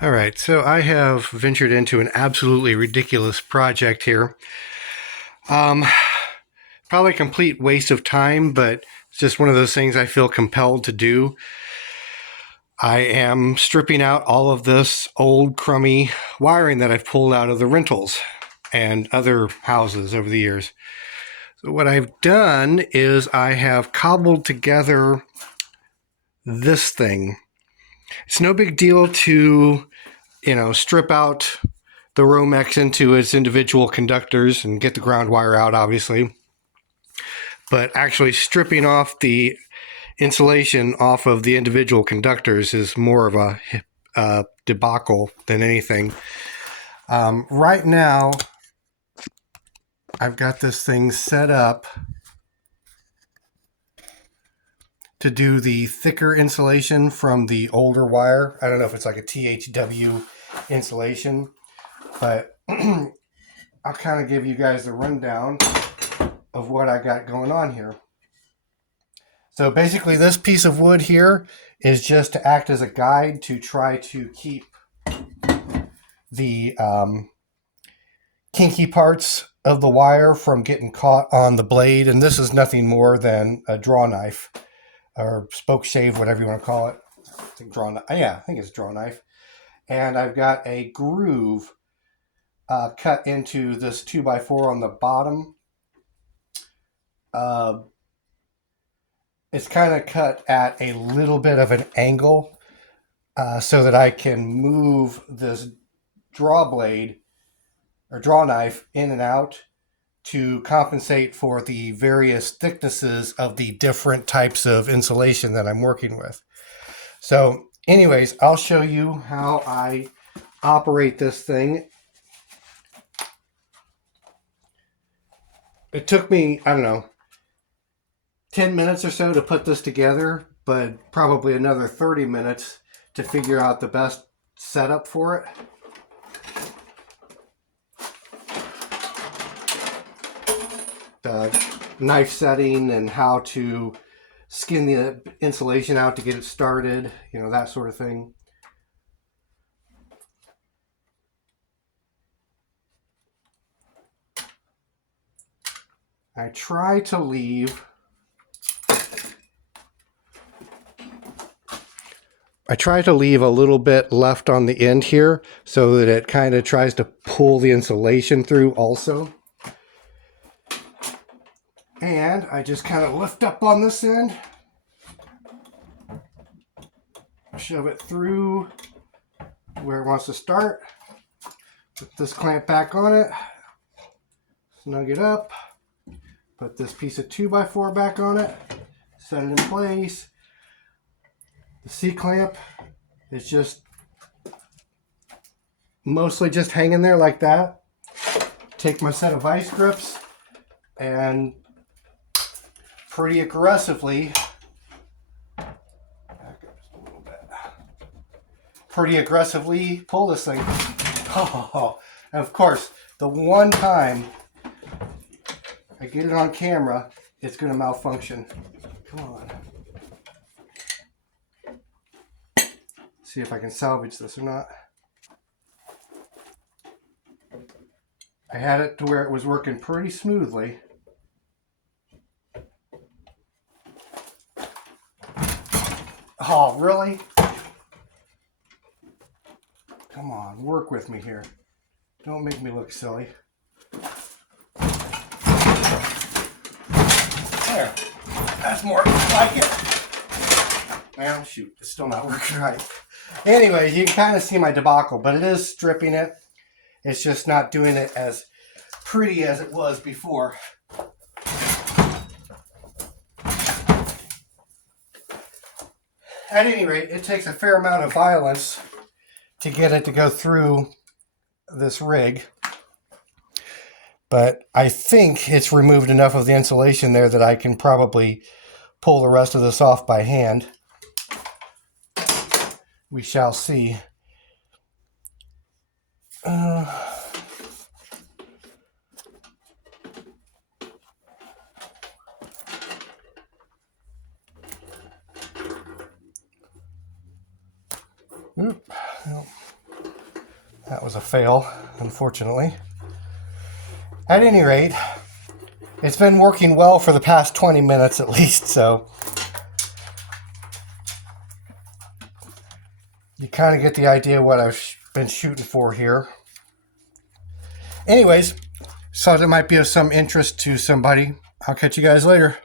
All right, so I have ventured into an absolutely ridiculous project here. Um, Probably a complete waste of time, but it's just one of those things I feel compelled to do. I am stripping out all of this old, crummy wiring that I've pulled out of the rentals and other houses over the years. So, what I've done is I have cobbled together this thing. It's no big deal to, strip out the Romex into its individual conductors and get the ground wire out, obviously. But actually stripping off the insulation off of the individual conductors is more of a debacle than anything. Right now, I've got this thing set up to do the thicker insulation from the older wire. I don't know if it's like a THW insulation, but I'll kind of give you guys the rundown of what I got going on here. So basically this piece of wood here is just to act as a guide to try to keep the kinky parts of the wire from getting caught on the blade. And this is nothing more than a draw knife or spoke shave, whatever you want to call it. I think I think it's draw knife. And I've got a groove cut into this 2x4 on the bottom. It's kind of cut at a little bit of an angle so that I can move this draw blade or draw knife in and out to compensate for the various thicknesses of the different types of insulation that I'm working with. So anyways, I'll show you how I operate this thing. It took me, I don't know, 10 minutes or so to put this together, but probably another 30 minutes to figure out the best setup for it. The knife setting and how to skin the insulation out to get it started, that sort of thing. I try to leave a little bit left on the end here so that it kind of tries to pull the insulation through also. And I just kind of lift up on this end, shove it through where it wants to start, put this clamp back on it, snug it up, put this piece of 2x4 back on it, set it in place. The C-clamp is just mostly just hanging there like that. Take my set of vice grips and pretty aggressively, pull this thing. Oh, and of course, the one time I get it on camera, it's going to malfunction. Come on. See if I can salvage this or not. I had it to where it was working pretty smoothly. Oh, really? Come on, work with me here. Don't make me look silly. There. That's more like it. Well, shoot, it's still not working right. Anyway, you can kind of see my debacle, but it is stripping it. It's just not doing it as pretty as it was before. At any rate, it takes a fair amount of violence to get it to go through this rig. But I think it's removed enough of the insulation there that I can probably pull the rest of this off by hand. We shall see. That was a fail, unfortunately. At any rate, it's been working well for the past 20 minutes at least, so you kind of get the idea what I've been shooting for here. Anyways, thought it might be of some interest to somebody. I'll catch you guys later.